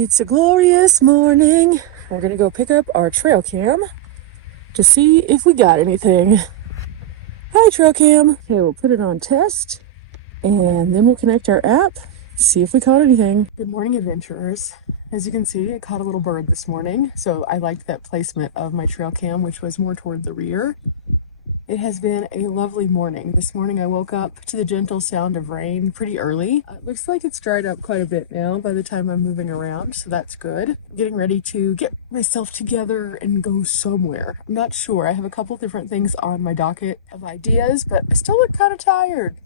It's a glorious morning. We're gonna go pick up our trail cam to see if we got anything. Hi, trail cam. Okay, we'll put it on test and then we'll connect our app to see if we caught anything. Good morning, adventurers. As you can see, I caught a little bird this morning, so I liked that placement of my trail cam, which was more toward the rear. It has been a lovely morning. This morning I woke up to the gentle sound of rain pretty early. It looks like it's dried up quite a bit now by the time I'm moving around, so that's good. I'm getting ready to get myself together and go somewhere. I'm not sure. I have a couple different things on my docket of ideas, but I still look kind of tired.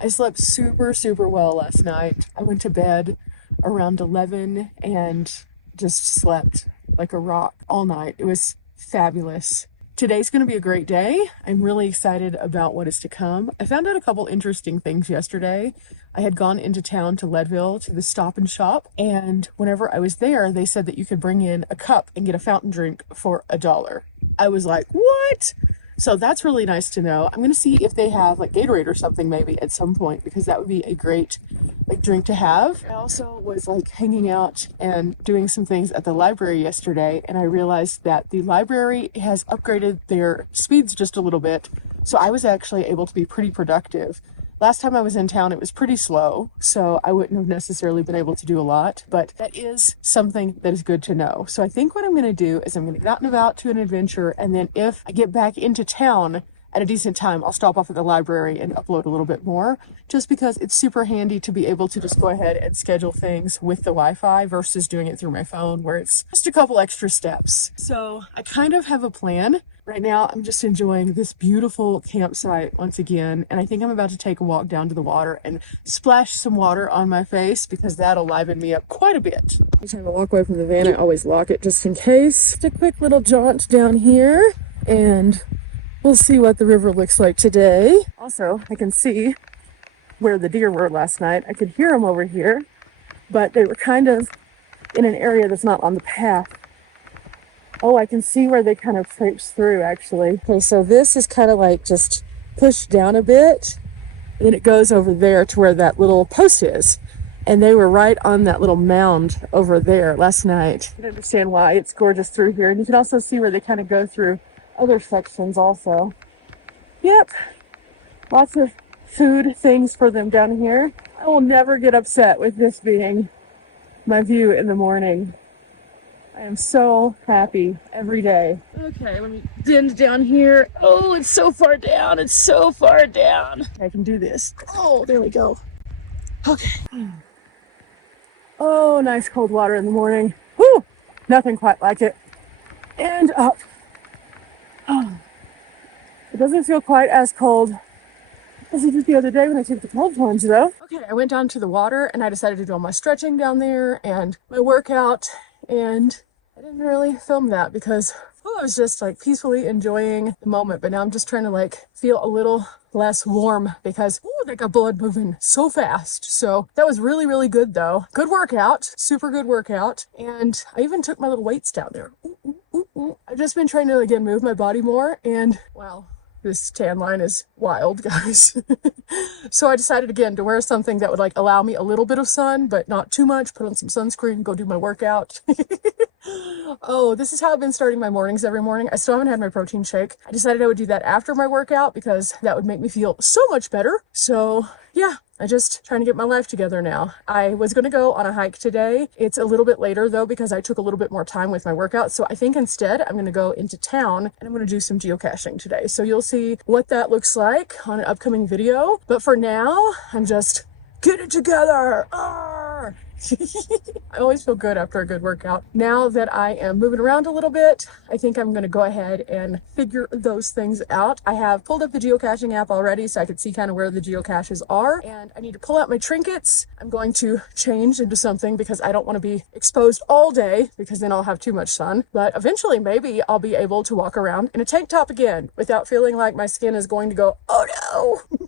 I slept super well last night. I went to bed around 11 and just slept like a rock all night. It was fabulous. Today's going to be a great day. I'm really excited about what is to come. I found out a couple interesting things yesterday. I had gone into town to Leadville to the Stop and Shop, and whenever I was there, they said that you could bring in a cup and get a fountain drink for $1. I was like, what? So that's really nice to know. I'm going to see if they have like Gatorade or something maybe at some point, because that would be a great drink to have. I also was hanging out and doing some things at the library yesterday, and I realized that the library has upgraded their speeds just a little bit. So I was actually able to be pretty productive. Last time I was in town, it was pretty slow, so I wouldn't have necessarily been able to do a lot, but that is something that is good to know. So I think what I'm going to do is I'm going to get out and about to an adventure, and then if I get back into town at a decent time, I'll stop off at the library and upload a little bit more, just because it's super handy to be able to just go ahead and schedule things with the Wi-Fi versus doing it through my phone, where it's just a couple extra steps. So I kind of have a plan. Right now, I'm just enjoying this beautiful campsite once again, and I think I'm about to take a walk down to the water and splash some water on my face, because that'll liven me up quite a bit. Every time I walk away from the van, I always lock it just in case. Just a quick little jaunt down here, and we'll see what the river looks like today. Also, I can see where the deer were last night. I could hear them over here, but they were kind of in an area that's not on the path. Oh, I can see where they kind of traipsed through, actually. Okay, so this is kind of just pushed down a bit, and then it goes over there to where that little post is. And they were right on that little mound over there last night. I don't understand why. It's gorgeous through here. And you can also see where they kind of go through other sections also. Yep, lots of food things for them down here. I will never get upset with this being my view in the morning. I am so happy every day. Okay, let me bend down here. Oh, it's so far down. It's so far down. I can do this. Oh, there we go. Okay. Oh, nice cold water in the morning. Whew, nothing quite like it. And up. Oh, it doesn't feel quite as cold as it did the other day when I took the cold plunge, though. Okay, I went down to the water and I decided to do all my stretching down there and my workout. And I didn't really film that because I was just peacefully enjoying the moment. But now I'm just trying to feel a little less warm because they got blood moving so fast. So that was really good though. Good workout, super good workout. And I even took my little weights down there. I've just been trying to again move my body more, and wow, this tan line is wild, guys. So I decided again to wear something that would allow me a little bit of sun, but not too much. Put on some sunscreen, go do my workout. Oh, this is how I've been starting my mornings every morning. I still haven't had my protein shake. I decided I would do that after my workout because that would make me feel so much better. So yeah, I'm just trying to get my life together now. I was going to go on a hike today. It's a little bit later though, because I took a little bit more time with my workout. So I think instead I'm going to go into town and I'm going to do some geocaching today. So you'll see what that looks like on an upcoming video. But for now, I'm just getting it together. Arr! I always feel good after a good workout. Now that I am moving around a little bit, I think I'm going to go ahead and figure those things out. I have pulled up the geocaching app already so I could see kind of where the geocaches are, and I need to pull out my trinkets. I'm going to change into something because I don't want to be exposed all day because then I'll have too much sun. But eventually maybe I'll be able to walk around in a tank top again without feeling like my skin is going to go, oh no.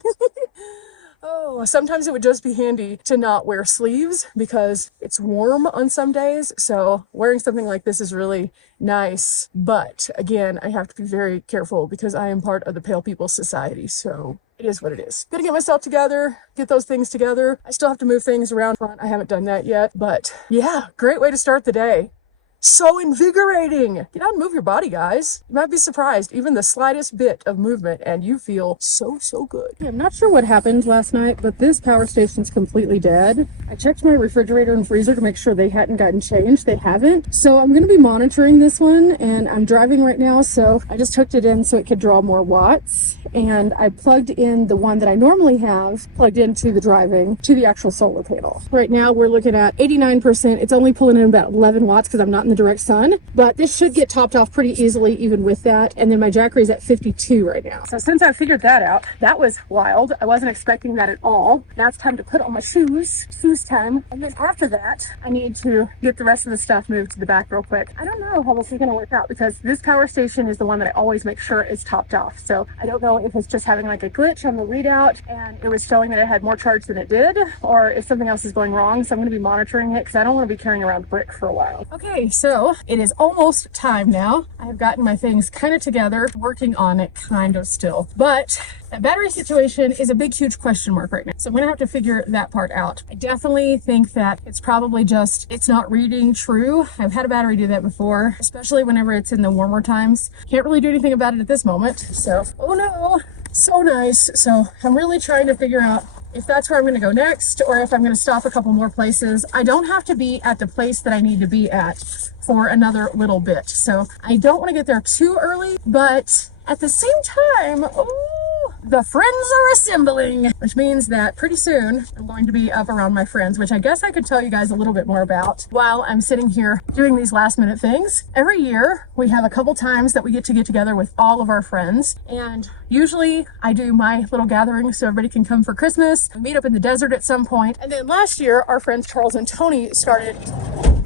Oh, sometimes it would just be handy to not wear sleeves because it's warm on some days. So wearing something like this is really nice. But again, I have to be very careful because I am part of the Pale People Society. So it is what it is. Gonna get myself together, get those things together. I still have to move things around front. I haven't done that yet, but yeah, great way to start the day. So invigorating. Get out and move your body, guys. You might be surprised, even the slightest bit of movement, and you feel so good. I'm not sure what happened last night, but this power station's completely dead. I checked my refrigerator and freezer to make sure they hadn't gotten changed. They haven't. So I'm going to be monitoring this one, and I'm driving right now, so I just hooked it in so it could draw more watts. And I plugged in the one that I normally have plugged into the driving to the actual solar panel. Right now we're looking at 89%. It's only pulling in about 11 watts because I'm not in the direct sun, but this should get topped off pretty easily even with that. And then my Jackery is at 52 right now. So since I figured that out, that was wild. I wasn't expecting that at all. Now it's time to put on my shoes time. And then after that, I need to get the rest of the stuff moved to the back real quick. I don't know how this is going to work out because this power station is the one that I always make sure is topped off. So I don't know if it's just having like a glitch on the readout and it was showing that it had more charge than it did, or if something else is going wrong. So I'm going to be monitoring it because I don't want to be carrying around brick for a while. Okay, so it is almost time now. I have gotten my things kind of together, working on it kind of still, but that battery situation is a big, huge question mark right now. So I'm going to have to figure that part out. I definitely think that it's probably just, it's not reading true. I've had a battery do that before, especially whenever it's in the warmer times. Can't really do anything about it at this moment. So, oh no, so nice. So I'm really trying to figure out if that's where I'm going to go next, or if I'm going to stop a couple more places. I don't have to be at the place that I need to be at for another little bit. So I don't want to get there too early, but at the same time, the friends are assembling, which means that pretty soon I'm going to be up around my friends, which I guess I could tell you guys a little bit more about while I'm sitting here doing these last minute things. Every year we have a couple times that we get together with all of our friends, and usually I do my little gathering so everybody can come for Christmas. We meet up in the desert at some point. And then last year our friends Charles and Tony started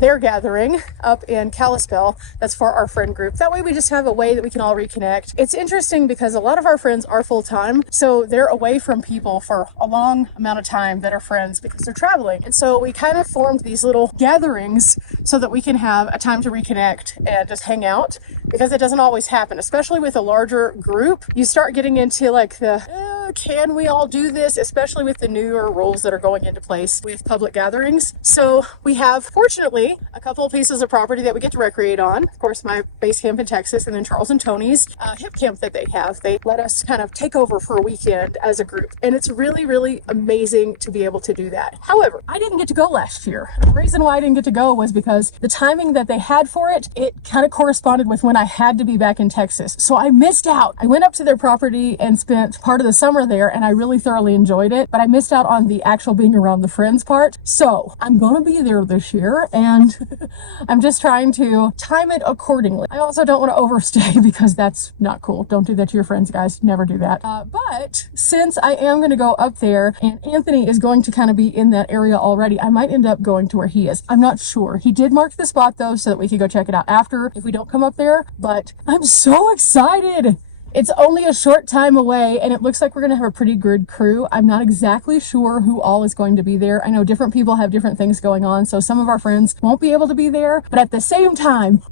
their gathering up in Kalispell. That's for our friend group. That way we just have a way that we can all reconnect. It's interesting because a lot of our friends are full-time, so they're away from people for a long amount of time that are friends because they're traveling. And so we kind of formed these little gatherings so that we can have a time to reconnect and just hang out, because it doesn't always happen, especially with a larger group. You start getting into like the can we all do this, especially with the newer rules that are going into place with public gatherings. So we have, fortunately, a couple of pieces of property that we get to recreate on. Of course, my base camp in Texas, and then Charles and Tony's hip camp that they have. They let us kind of take over for a weekend as a group, and it's really, really amazing to be able to do that. However, I didn't get to go last year. The reason why I didn't get to go was because the timing that they had for it, it kind of corresponded with when I had to be back in Texas. So I missed out. I went up to their property and spent part of the summer there, and I really thoroughly enjoyed it, but I missed out on the actual being around the friends part. So I'm gonna be there this year, and I'm just trying to time it accordingly. I also don't want to overstay because that's not cool. Don't do that to your friends, guys. Never do that. But since I am going to go up there and Anthony is going to kind of be in that area already, I might end up going to where he is. I'm not sure. He did mark the spot though, so that we could go check it out after if we don't come up there, but I'm so excited. It's only a short time away, and it looks like we're going to have a pretty good crew. I'm not exactly sure who all is going to be there. I know different people have different things going on, so some of our friends won't be able to be there, but at the same time,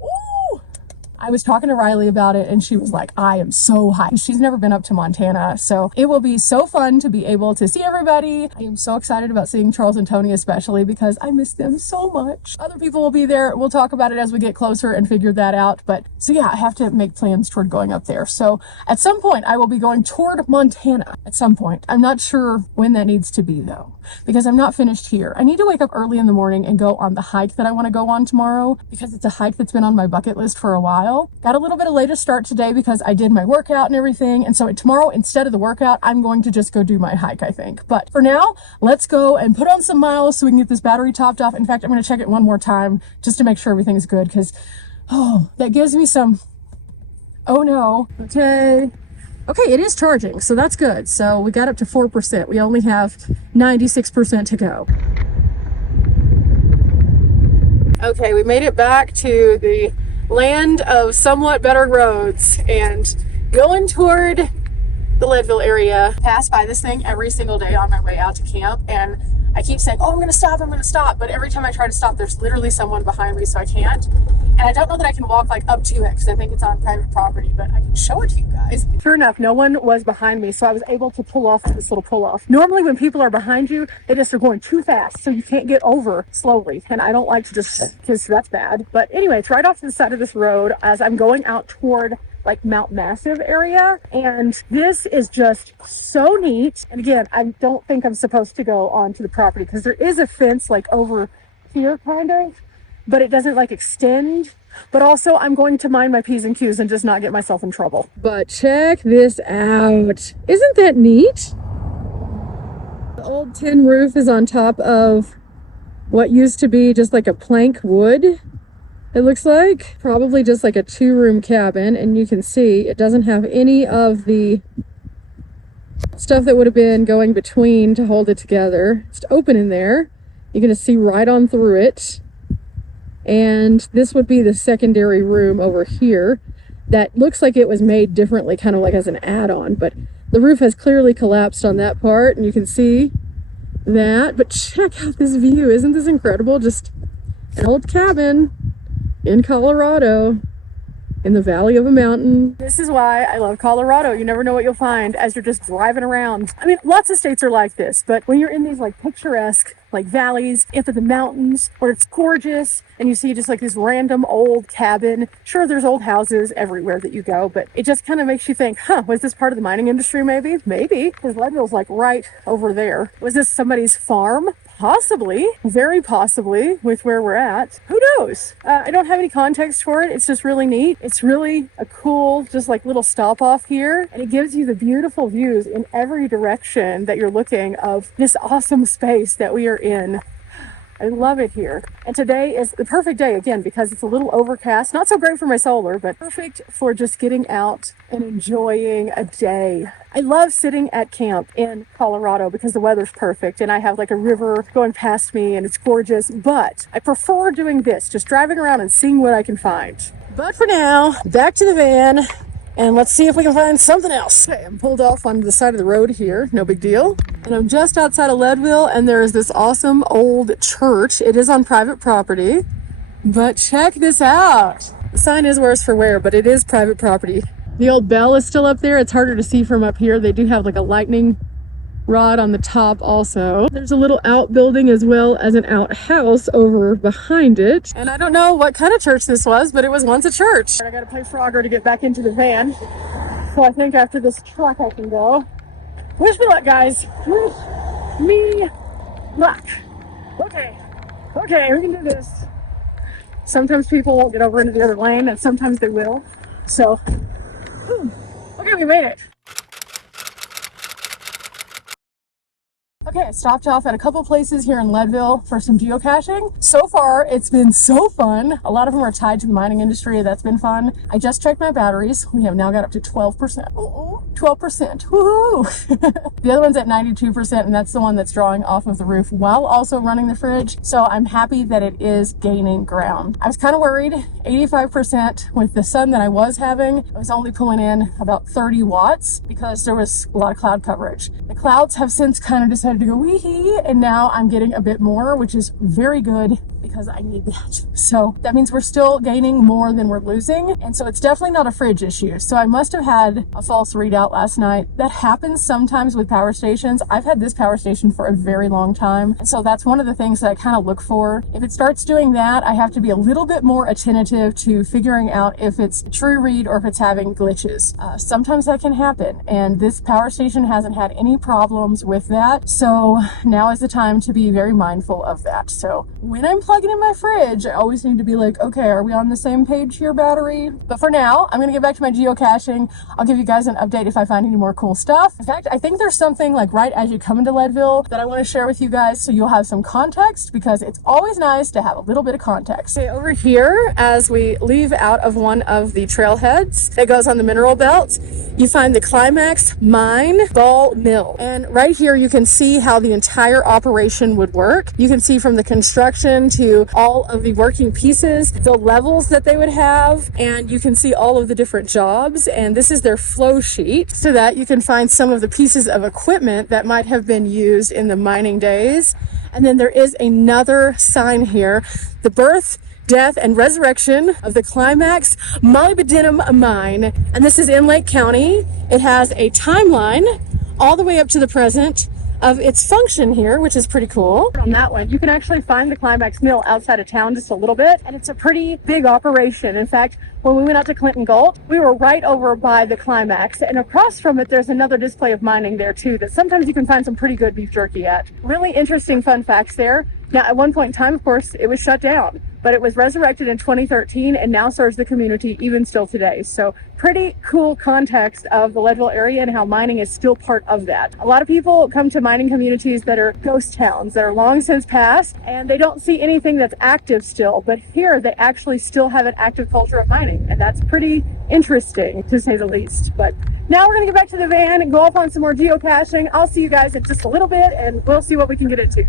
I was talking to Riley about it, and she was like, I am so hyped. She's never been up to Montana, so it will be so fun to be able to see everybody. I am so excited about seeing Charles and Tony, especially because I miss them so much. Other people will be there. We'll talk about it as we get closer and figure that out. But so yeah, I have to make plans toward going up there. So at some point I will be going toward Montana at some point. I'm not sure when that needs to be though, because I'm not finished here. I need to wake up early in the morning and go on the hike that I want to go on tomorrow, because it's a hike that's been on my bucket list for a while. Got a little bit of later start today because I did my workout and everything. And so tomorrow, instead of the workout, I'm going to just go do my hike, I think. But for now, let's go and put on some miles so we can get this battery topped off. In fact, I'm going to check it one more time just to make sure everything is good, because, that gives me some, oh no. Okay, it is charging, so that's good. So we got up to 4%. We only have 96% to go. Okay, we made it back to the land of somewhat better roads and going toward the Leadville area. Pass by this thing every single day on my way out to camp, and I keep saying, oh, I'm going to stop. But every time I try to stop, there's literally someone behind me, so I can't. And I don't know that I can walk like up to it because I think it's on private property, but I can show it to you guys. Sure enough, no one was behind me, so I was able to pull off this little pull off. Normally when people are behind you, they just are going too fast, so you can't get over slowly. And I don't like to just, because that's bad. But anyway, it's right off to the side of this road as I'm going out toward like Mount Massive area, and this is just so neat. And again, I don't think I'm supposed to go onto the property because there is a fence like over here kind of, but it doesn't like extend. But also I'm going to mind my P's and Q's and just not get myself in trouble. But check this out. Isn't that neat? The old tin roof is on top of what used to be just like a plank wood. It looks like probably just like a 2-room cabin, and you can see it doesn't have any of the stuff that would have been going between to hold it together. It's open in there. You're going to see right on through it. And this would be the secondary room over here that looks like it was made differently, kind of like as an add-on, but the roof has clearly collapsed on that part, and you can see that. But check out this view. Isn't this incredible? Just an old cabin in Colorado, in the valley of a mountain. This is why I love Colorado. You never know what you'll find as you're just driving around. I mean, lots of states are like this, but when you're in these like picturesque like valleys, into the mountains, where it's gorgeous, and you see just like this random old cabin. Sure, there's old houses everywhere that you go, but it just kind of makes you think, huh, was this part of the mining industry maybe? Maybe, because Leadville's like right over there. Was this somebody's farm? Possibly, very possibly, with where we're at. Who knows? I don't have any context for it. It's just really neat. It's really a cool, just like little stop off here. And it gives you the beautiful views in every direction that you're looking of this awesome space that we are in. I love it here. And today is the perfect day, again, because it's a little overcast. Not so great for my solar, but perfect for just getting out and enjoying a day. I love sitting at camp in Colorado because the weather's perfect and I have like a river going past me and it's gorgeous. But I prefer doing this, just driving around and seeing what I can find. But for now, back to the van. And let's see if we can find something else. Okay, I'm pulled off on the side of the road here. No big deal. And I'm just outside of Leadville, and there is this awesome old church. It is on private property. But check this out. The sign is worse for wear, but it is private property. The old bell is still up there. It's harder to see from up here. They do have like a lightning rod on the top also. There's a little outbuilding as well as an outhouse over behind it. And I don't know what kind of church this was, but it was once a church. I gotta play Frogger to get back into the van. So I think after this truck I can go. Wish me luck, guys. Wish me luck. Okay, we can do this. Sometimes people won't get over into the other lane, and sometimes they will. So, okay, we made it. Okay, I stopped off at a couple places here in Leadville for some geocaching. So far, it's been so fun. A lot of them are tied to the mining industry. That's been fun. I just checked my batteries. We have now got up to 12%. 12%. Woohoo! The other one's at 92%, and that's the one that's drawing off of the roof while also running the fridge. So I'm happy that it is gaining ground. I was kind of worried. 85% with the sun that I was having. I was only pulling in about 30 watts because there was a lot of cloud coverage. The clouds have since kind of decided to go wee-hee, and now I'm getting a bit more, which is very good because I need that. So that means we're still gaining more than we're losing, and so it's definitely not a fridge issue. So I must have had a false readout last night. That happens sometimes with power stations. I've had this power station for a very long time, and so that's one of the things that I kind of look for. If it starts doing that, I have to be a little bit more attentive to figuring out if it's a true read or if it's having glitches. Sometimes that can happen, and this power station hasn't had any problems with that. So now is the time to be very mindful of that. So when I'm plugging in my fridge, I always need to be like, okay, are we on the same page here, battery? But for now, I'm gonna get back to my geocaching. I'll give you guys an update if I find any more cool stuff. In fact, I think there's something like right as you come into Leadville that I want to share with you guys so you'll have some context, because it's always nice to have a little bit of context. Okay, over here, as we leave out of one of the trailheads that goes on the mineral belt, you find the Climax Mine Ball Mill. And right here, you can see how the entire operation would work. You can see from the construction to into all of the working pieces, the levels that they would have, and you can see all of the different jobs. And this is their flow sheet so that you can find some of the pieces of equipment that might have been used in the mining days. And then there is another sign here, the birth, death, and resurrection of the Climax Molybdenum Mine. And this is in Lake County. It has a timeline all the way up to the present of its function here, which is pretty cool. On that one, you can actually find the Climax mill outside of town just a little bit, and it's a pretty big operation. In fact, when we went out to Clinton Gulch, we were right over by the Climax, and across from it, there's another display of mining there too, that sometimes you can find some pretty good beef jerky at. Really interesting fun facts there. Now, at one point in time, of course, it was shut down, but it was resurrected in 2013 and now serves the community even still today. So pretty cool context of the Leadville area and how mining is still part of that. A lot of people come to mining communities that are ghost towns that are long since passed, and they don't see anything that's active still, but here they actually still have an active culture of mining, and that's pretty interesting to say the least. But now we're gonna get back to the van and go off on some more geocaching. I'll see you guys in just a little bit and we'll see what we can get into.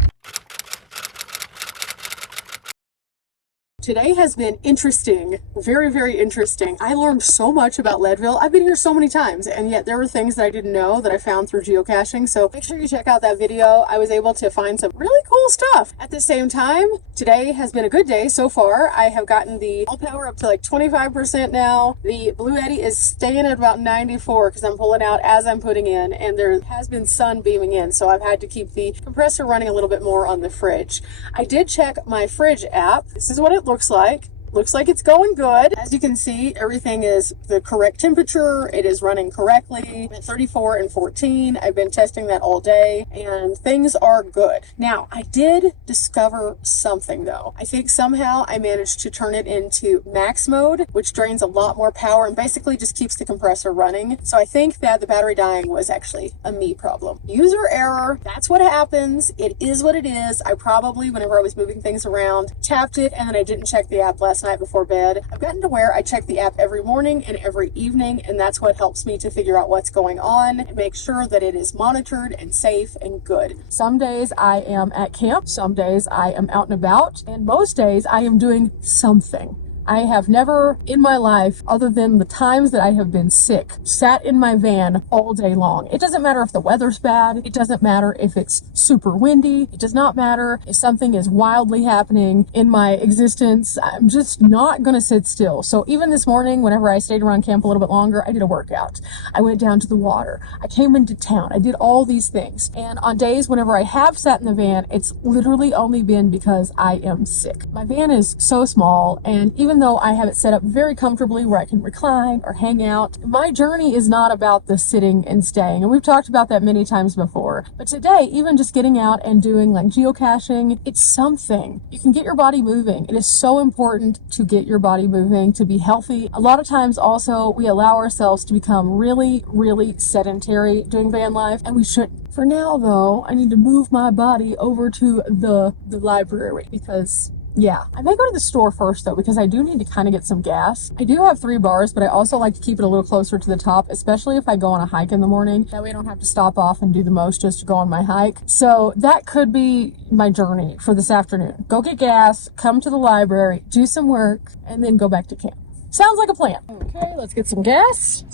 Today has been interesting, very, very interesting. I learned so much about Leadville. I've been here so many times, and yet there were things that I didn't know that I found through geocaching. So make sure you check out that video. I was able to find some really cool stuff. At the same time, today has been a good day so far. I have gotten the all power up to like 25% now. The Blue Eddy is staying at about 94 because I'm pulling out as I'm putting in, and there has been sun beaming in. So I've had to keep the compressor running a little bit more on the fridge. I did check my fridge app. This is what it looks like. Looks like it's going good. As you can see, everything is the correct temperature. It is running correctly at 34 and 14. I've been testing that all day and things are good. Now, I did discover something though. I think somehow I managed to turn it into max mode, which drains a lot more power and basically just keeps the compressor running. So I think that the battery dying was actually a me problem. User error. That's what happens. It is what it is. I probably, whenever I was moving things around, tapped it and then I didn't check the app last night before bed. I've gotten to where I check the app every morning and every evening, and that's what helps me to figure out what's going on and make sure that it is monitored and safe and good. Some days I am at camp, some days I am out and about, and most days I am doing something. I have never in my life, other than the times that I have been sick, sat in my van all day long. It doesn't matter if the weather's bad. It doesn't matter if it's super windy. It does not matter if something is wildly happening in my existence. I'm just not going to sit still. So even this morning, whenever I stayed around camp a little bit longer, I did a workout. I went down to the water. I came into town. I did all these things. And on days whenever I have sat in the van, it's literally only been because I am sick. My van is so small, and even though I have it set up very comfortably where I can recline or hang out, my journey is not about the sitting and staying. And we've talked about that many times before. But today, even just getting out and doing like geocaching, it's something. You can get your body moving. It is so important to get your body moving, to be healthy. A lot of times also, we allow ourselves to become really, really sedentary doing van life, and we shouldn't. For now though, I need to move my body over to the library because yeah, I may go to the store first though, because I do need to kind of get some gas. I do have 3 bars, but I also like to keep it a little closer to the top, especially if I go on a hike in the morning. That way I don't have to stop off and do the most just to go on my hike. So that could be my journey for this afternoon. Go get gas, come to the library, do some work, and then go back to camp. Sounds like a plan. Okay, let's get some gas.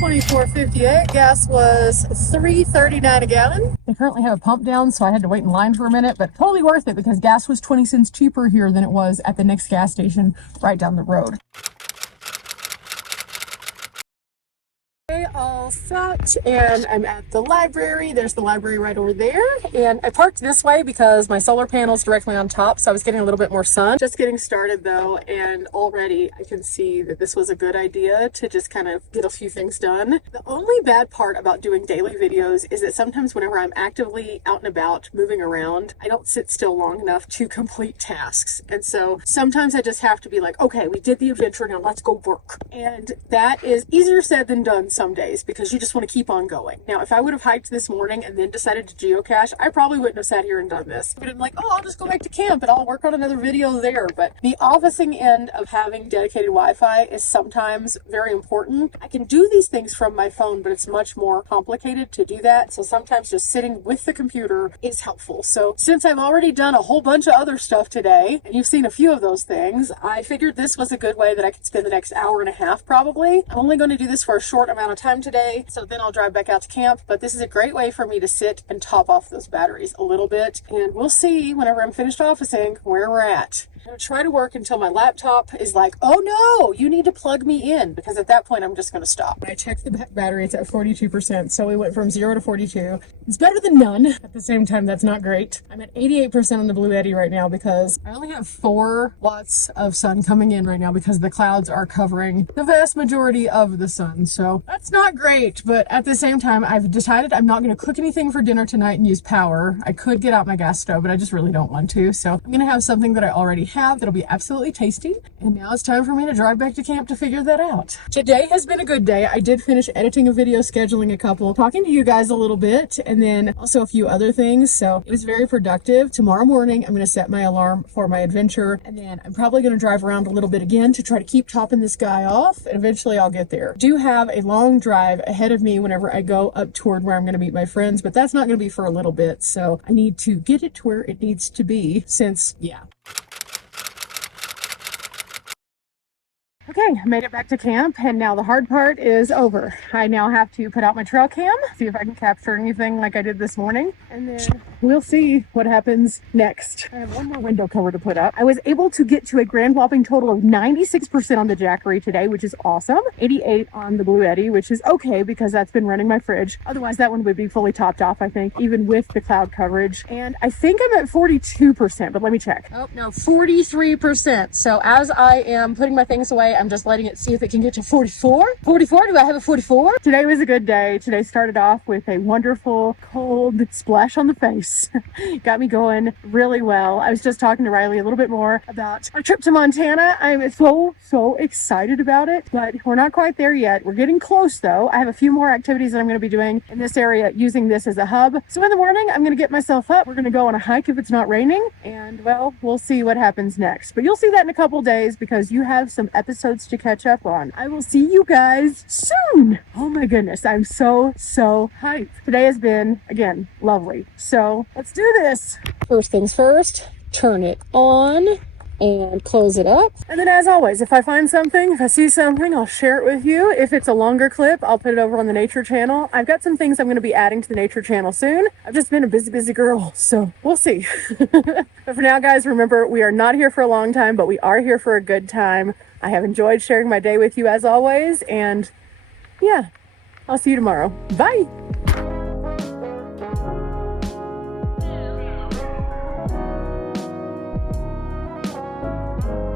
24.58. Gas was $3.39 a gallon. They currently have a pump down, so I had to wait in line for a minute, but totally worth it because gas was 20 cents cheaper here than it was at the next gas station right down the road. All set, and I'm at the library. There's the library right over there, and I parked this way because my solar panel's directly on top, so I was getting a little bit more sun. Just getting started though, and already I can see that this was a good idea to just kind of get a few things done. The only bad part about doing daily videos is that sometimes whenever I'm actively out and about moving around, I don't sit still long enough to complete tasks, and so sometimes I just have to be like, okay, we did the adventure, now let's go work. And that is easier said than done some days because because you just want to keep on going. Now, if I would have hiked this morning and then decided to geocache, I probably wouldn't have sat here and done this. But I'm like, oh, I'll just go back to camp and I'll work on another video there. But the opposite end of having dedicated Wi-Fi is sometimes very important. I can do these things from my phone, but it's much more complicated to do that. So sometimes just sitting with the computer is helpful. So since I've already done a whole bunch of other stuff today, and you've seen a few of those things, I figured this was a good way that I could spend the next hour and a half probably. I'm only going to do this for a short amount of time today, so then I'll drive back out to camp. But this is a great way for me to sit and top off those batteries a little bit. And we'll see whenever I'm finished officing where we're at. I'm going to try to work until my laptop is like, oh no, you need to plug me in, because at that point I'm just going to stop. When I checked the battery, it's at 42%, so we went from 0 to 42. It's better than none. At the same time, that's not great. I'm at 88% on the Blue Eddy right now because I only have 4 watts of sun coming in right now because the clouds are covering the vast majority of the sun. So that's not great, but at the same time, I've decided I'm not going to cook anything for dinner tonight and use power. I could get out my gas stove, but I just really don't want to. So I'm going to have something that I already have that'll be absolutely tasty. And now it's time for me to drive back to camp to figure that out. Today has been a good day. I did finish editing a video, scheduling a couple, talking to you guys a little bit, and then also a few other things. So it was very productive. Tomorrow morning, I'm going to set my alarm for my adventure, and then I'm probably going to drive around a little bit again to try to keep topping this guy off, and eventually I'll get there. I do have a long drive ahead of me whenever I go up toward where I'm going to meet my friends, but that's not going to be for a little bit. So I need to get it to where it needs to be since, yeah. Okay, I made it back to camp, and now the hard part is over. I now have to put out my trail cam, see if I can capture anything like I did this morning, and then we'll see what happens next. I have one more window cover to put up. I was able to get to a grand whopping total of 96% on the Jackery today, which is awesome. 88 on the Blue Eddy, which is okay because that's been running my fridge. Otherwise, that one would be fully topped off, I think, even with the cloud coverage. And I think I'm at 42%, but let me check. Oh, no, 43%. So as I am putting my things away, I'm just letting it see if it can get to 44. 44? Do I have a 44? Today was a good day. Today started off with a wonderful cold splash on the face. Got me going really well. I was just talking to Riley a little bit more about our trip to Montana. I'm so excited about it, but we're not quite there yet. We're getting close though. I have a few more activities that I'm going to be doing in this area using this as a hub. So in the morning, I'm going to get myself up. We're going to go on a hike if it's not raining, and well, we'll see what happens next. But you'll see that in a couple days because you have some episodes to catch up on. I will see you guys soon. Oh my goodness, I'm so hyped. Today has been, again, lovely. So let's do this. First things first, turn it on and close it up. And then as always, if I find something, if I see something, I'll share it with you. If it's a longer clip, I'll put it over on the nature channel. I've got some things I'm going to be adding to the nature channel soon. I've just been a busy girl, so we'll see. But for now, guys, remember, we are not here for a long time, but we are here for a good time. I have enjoyed sharing my day with you as always, and yeah, I'll see you tomorrow. Bye.